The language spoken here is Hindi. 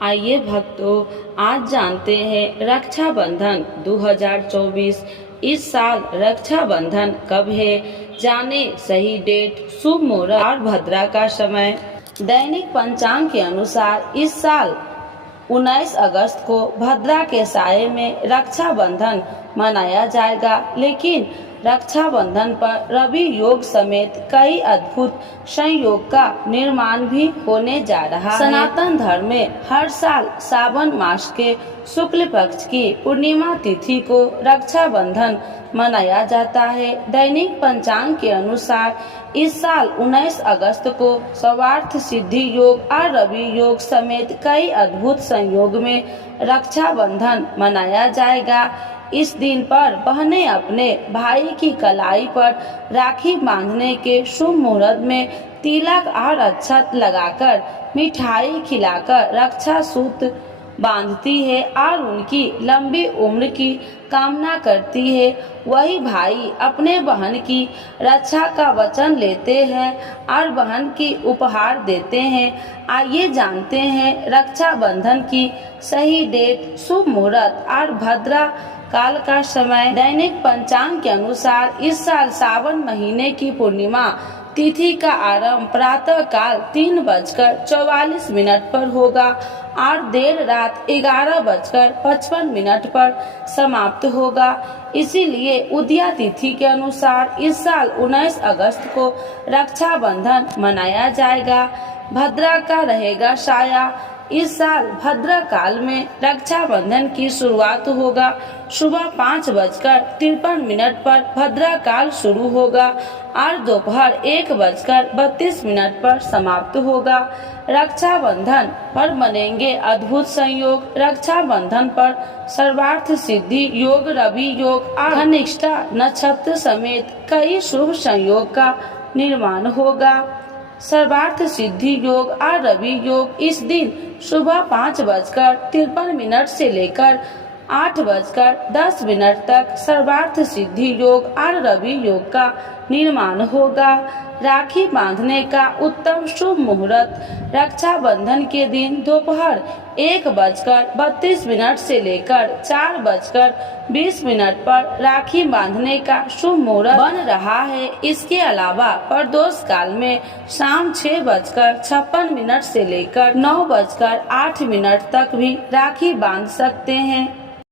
आइए भक्तों, आज जानते हैं रक्षाबंधन 2024। इस साल रक्षाबंधन कब है, जाने सही डेट, शुभ मुहूर्त और भद्रा का समय। दैनिक पंचांग के अनुसार इस साल 19 अगस्त को भद्रा के साये में रक्षाबंधन मनाया जाएगा, लेकिन रक्षाबंधन पर रवि योग समेत कई अद्भुत संयोग का निर्माण भी होने जा रहा है। सनातन धर्म में हर साल सावन मास के शुक्ल पक्ष की पूर्णिमा तिथि को रक्षाबंधन मनाया जाता है। दैनिक पंचांग के अनुसार इस साल 19 अगस्त को सर्वार्थ सिद्धि योग और रवि योग समेत कई अद्भुत संयोग में रक्षाबंधन मनाया जाएगा। इस दिन पर बहनें अपने भाई की कलाई पर राखी बांधने के शुभ मुहूर्त में तिलक और अक्षत लगाकर मिठाई खिलाकर रक्षा सूत्र बांधती है और उनकी लंबी उम्र की कामना करती है। वही भाई अपने बहन की रक्षा का वचन लेते हैं और बहन की उपहार देते हैं। आइए जानते हैं रक्षाबंधन की सही डेट, शुभ मुहूर्त और भद्रा काल का समय। दैनिक पंचांग के अनुसार इस साल सावन महीने की पूर्णिमा तिथि का आरंभ प्रातः काल 3:44 पर होगा और देर रात 11:55 पर समाप्त होगा। इसीलिए उदया तिथि के अनुसार इस साल 19 अगस्त को रक्षाबंधन मनाया जाएगा। भद्रा का रहेगा साया। इस साल भद्रा काल में रक्षाबंधन की शुरुआत होगा। सुबह 5:53 पर भद्रा काल शुरू होगा और दोपहर 1:32 पर समाप्त होगा। रक्षाबंधन पर बनेंगे अद्भुत संयोग। रक्षाबंधन पर सर्वार्थ सिद्धि योग, रवि योग और धनिष्ठा नक्षत्र समेत कई शुभ संयोग का निर्माण होगा। सर्वार्थ सिद्धि योग और रवि योग इस दिन सुबह 5:53 से लेकर 8:10 तक सर्वार्थ सिद्धि योग और रवि योग का निर्माण होगा। राखी बांधने का उत्तम शुभ मुहूर्त रक्षाबंधन के दिन दोपहर 1:32 से लेकर 4:20 पर राखी बांधने का शुभ मुहूर्त बन रहा है। इसके अलावा प्रदोष काल में शाम 6:56 से लेकर 9:08 तक भी राखी बांध सकते हैं।